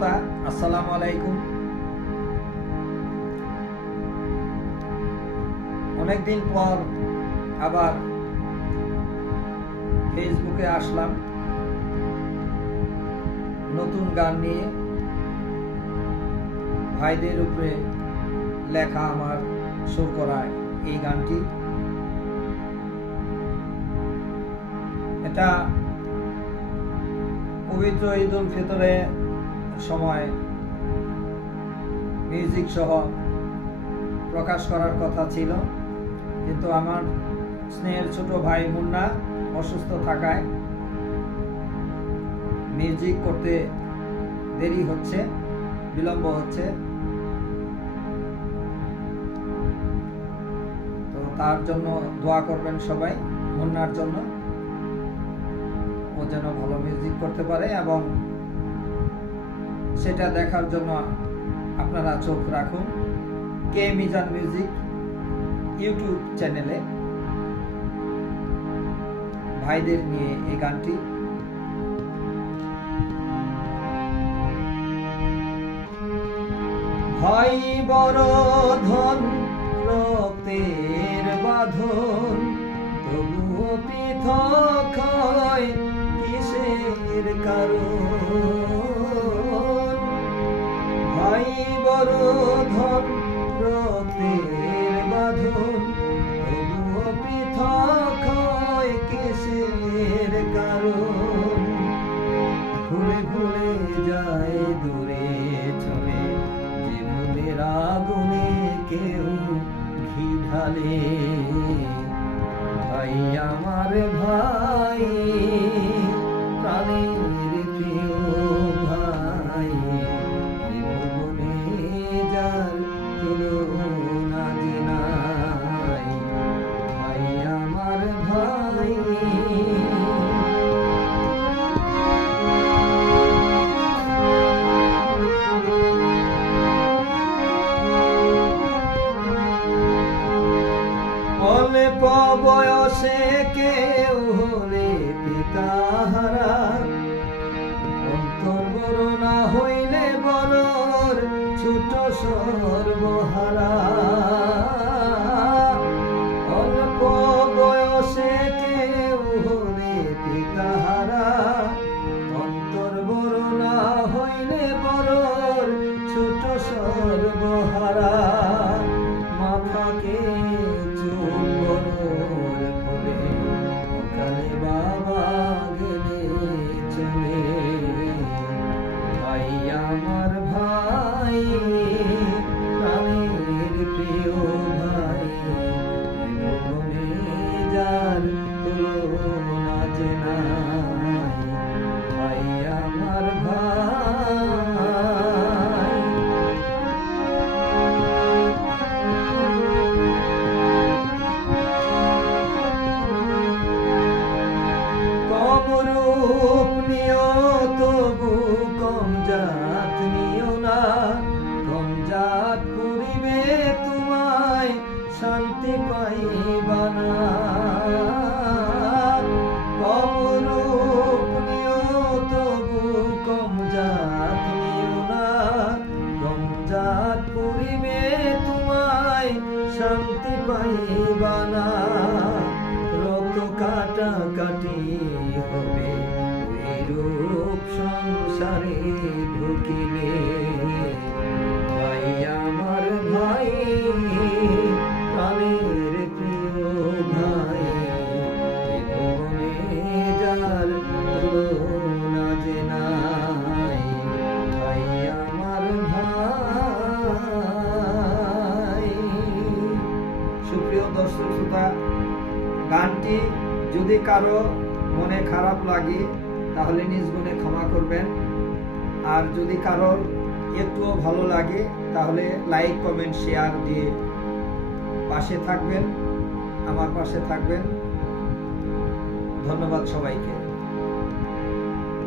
শ্রোতা, আসসালামু আলাইকুম। অনেকদিন পর আবার ফেসবুকে আসলাম নতুন গান নিয়ে। ভাইদের উপরে লেখা আমার সুর করা এই গানটি। এটা পবিত্র ঈদ উল ফিতরের সময় মিউজিক সহ প্রকাশ করার কথা ছিল, কিন্তু আমার স্নেহের ছোট ভাই মুন্না অসুস্থ থাকায় মিউজিক করতে দেরি হচ্ছে, বিলম্ব হচ্ছে। তো তার জন্য দোয়া করবেন সবাই, মুন্নার জন্য, ও যেন ভালো মিউজিক করতে পারে, এবং সেটা দেখার জন্য আপনারা চোখ রাখুন কে মিজান মিউজিক ইউটিউব চ্যানেলে। ভাইদের নিয়ে এই গানটি। ভাই বড় ধন, রক্তের বাঁধন, তবুও পৃথক হয় কিসের কারণ? ভাই বড় ধন, রক্তের বাঁধন, তবুও পৃথক হয় কিসের কারণ? ভুলে ভুলে যায় দূরে চলে, যে ভুলের আগুনে কেউ ঘি ঢালে। ভাই আমার ভাই, প্রাণের প্রিয় ভাই, জীবনে যার তুলনা যে নাই। ভাই আমার ভাই, অল্প বয়সে কেউ হলে পিতাহারা, অন্তর বড় না হইলে বড়র ছোট সর্বহারা। অল্প বয়সে কেউ হলে পিতাহারা, অন্তর বড় না হইলে বড়র ছোট সর্বহারা। মাথাকে বাবা গেলে চলে। ভাই আমার ভাই, প্রাণের প্রিয় ভাই, জীবনে যার তুলনা যে নাই। ভাই আমার ভাই, রূপ নিও তবু কম জাত নিও না, কম জাত করিবে তোমায় শান্তি পাইবা না। কম রূপ নিও তবু কম জাত নিও না, কম জাত করিবে তোমায় শান্তি পাইবা না। রক্ত কাটা কাটি হবে ওই রূপ সংসারে ঢুকিলে। ভাই আমার ভাই, প্রাণের প্রিয় ভাই, জীবনে যার তুলনা যে নাই। ভাই আমার ভাই। সুপ্রিয় দর্শক শ্রোতা, গানটি যদি কারো মনে খারাপ লাগে তাহলে নিজ গুণে ক্ষমা করবেন, আর যদি কারোর একটুও ভালো লাগে তাহলে লাইক, কমেন্ট, শেয়ার দিয়ে পাশে থাকবেন, আমার পাশে থাকবেন। ধন্যবাদ সবাইকে।